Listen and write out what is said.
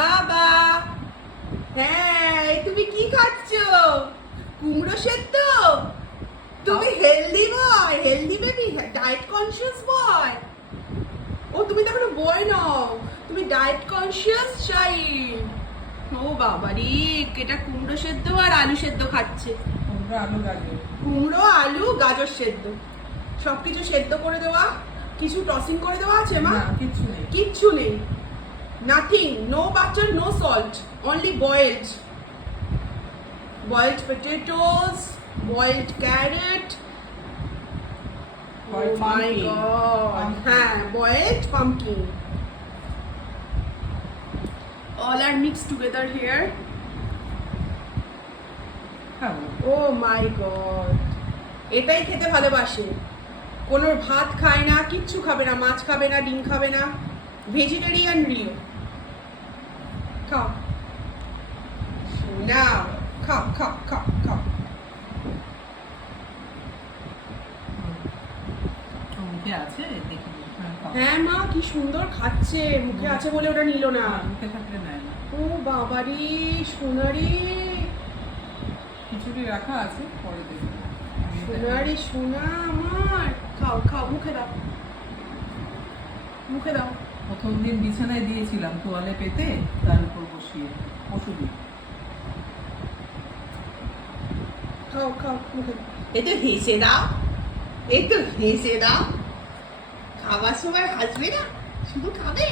বাবা, হ্যাঁ তুমি কি খাচ্ছ? কুমড়ো সেদ্ধ? তুমি হেলদি বয়, হেলদি বেবি, ডায়েট কনসিয়াস বয়। ও তুমি তো এখনো বয় নাও, তুমি ডায়েট কনসিয়াস চাইল্ড। ও বাবারি, এটা কুমড়ো সেদ্ধ আর আলু সেদ্ধ খাচ্ছে। কুমড়ো আলু গাজর সেদ্ধ, সবকিছু সেদ্ধ করে দেওয়া, কিছু টসিং করে দেওয়া আছে মা? কিচ্ছু নেই। Nothing, no butter, no salt, only boiled. Boiled potatoes, boiled carrot. Oh my god. হ্যাঁ, boiled pumpkin. All are mixed together here. Oh my god. এটাই খেতে ভালোবাসে। কোনো ভাত খায় না, কিচ্ছু খাবে না, মাছ খাবে না, ডিম খাবে না, ভেজিটেরিয়ান রিও। খাও না, খাও খাও খাও খাও। হ্যাঁ মা, কি সুন্দর খাচ্ছে, মুখে আছে বলে ওটা নিল না। ও বাবারি সোনারি, খিচুড়ি রাখা আছে, পরে দেখবো। সোনারি সোনা আমার। খাও খাও, মুখে দাও, মুখে দাও। প্রথম দিন বিছানায় দিয়েছিলাম তোয়ালে পেতে, তার উপর বসিয়ে ওষুধ। খাও খাও, মুখে দাও। এই তো হেসে দাও, এই তো হেসে দাও। খাবার সময় হাসবে না, শুধু খাবে।